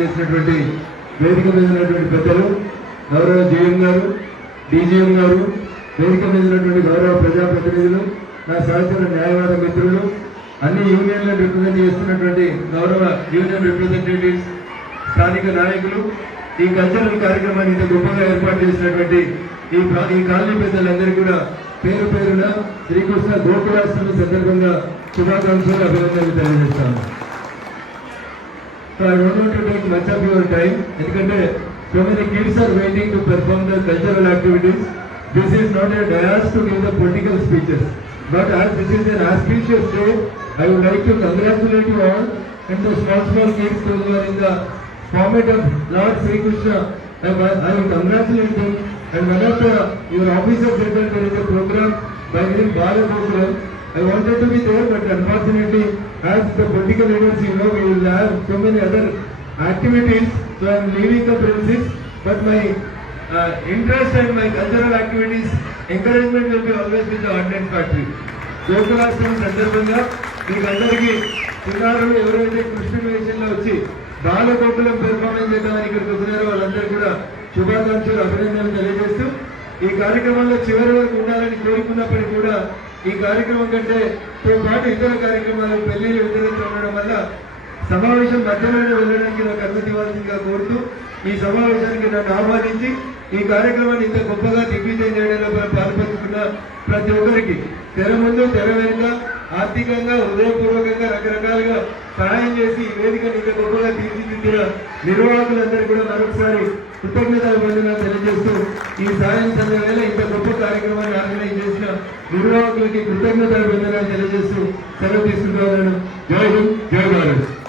చేసినటువంటి వేదిక మీద ఉన్నటువంటి పెద్దలు గౌరవ జీఎం గారు డీజీఎం గారు వేదిక మీద ఉన్నటువంటి గౌరవ ప్రజాప్రతినిధులు నా సహచర న్యాయవాద మిత్రులు అన్ని యూనియన్లను రిప్రజెంట్ చేస్తున్నటువంటి గౌరవ యూనియన్ రిప్రజెంటేటివ్స్ స్థానిక నాయకులు ఈ కల్చరల్ కార్యక్రమాన్ని ఇంత గొప్పగా ఏర్పాటు చేసినటువంటి ఈ ఈ కాలనీ పెద్దలందరికీ కూడా పేరు పేరున శ్రీకృష్ణ గోకులాష్టమి సందర్భంగా శుభాకాంక్షలు అభినందనలు తెలియజేస్తాను. So I don't want to take much of your time ఎందుకంటే so many kids are waiting to perform the cultural activities this is not a dais to give the political speeches but as this is an auspicious day I would like to congratulate you all and the small small kids who are in the format of Lord Sri Krishna I, I will congratulate them and one of the your officers said that there is a program by the name Bala Gokulam I wanted to be there, but unfortunately, as the political leaders, you know, we will have so many other activities, so I am leaving the premises. But my uh, interest and my cultural activities, encouragement will be always with the ordnance factory. Gokulashtami సందర్భంగా మీకు అందరికీ చిన్నారులు ఎవరైతే కృష్ణుని వేషంలో వచ్చి Balagokulam performance చేద్దామని ఇక్కడికి వచ్చినారో వాళ్ళందరూ కూడా శుభాకాంక్షలు అభినందనలు తెలియజేస్తూ ఈ కార్యక్రమంలో చివరి వరకు ఉండాలని కోరుకున్నప్పటికీ కూడా ఈ కార్యక్రమం కంటే తో పాటు ఇతర కార్యక్రమాలు పెళ్ళిళ్ళు వ్యతిరేకంగా ఉండడం వల్ల సమావేశం మధ్యలోనే వెళ్ళడానికి నాకు అనుమతి ఇవ్వాల్సిందిగా కోరుతూ ఈ సమావేశానికి నన్ను ఆహ్వానించి ఈ కార్యక్రమాన్ని ఇంత గొప్పగా దిగ్విజయం చేయడంలో పాల్పంచుకున్న ప్రతి ఒక్కరికి తెర ముందు తెర వెనుక ఆర్థికంగా హృదయపూర్వకంగా రకరకాలుగా సహాయం చేసి ఈ వేదికను ఇంత గొప్పగా తీర్చిదిద్దిన నిర్వాహకులందరూ కూడా మరొకసారి కృతజ్ఞతలు పొందిన తెలియజేస్తూ ఈ సాయం సంధ్య ఇంత గొప్ప కార్యక్రమాన్ని నిర్వాహకులకి కృతజ్ఞతలు పొందిన తెలియజేస్తూ సెలవు తీసుకుంటున్నాను జై హింద్ జై భారత్.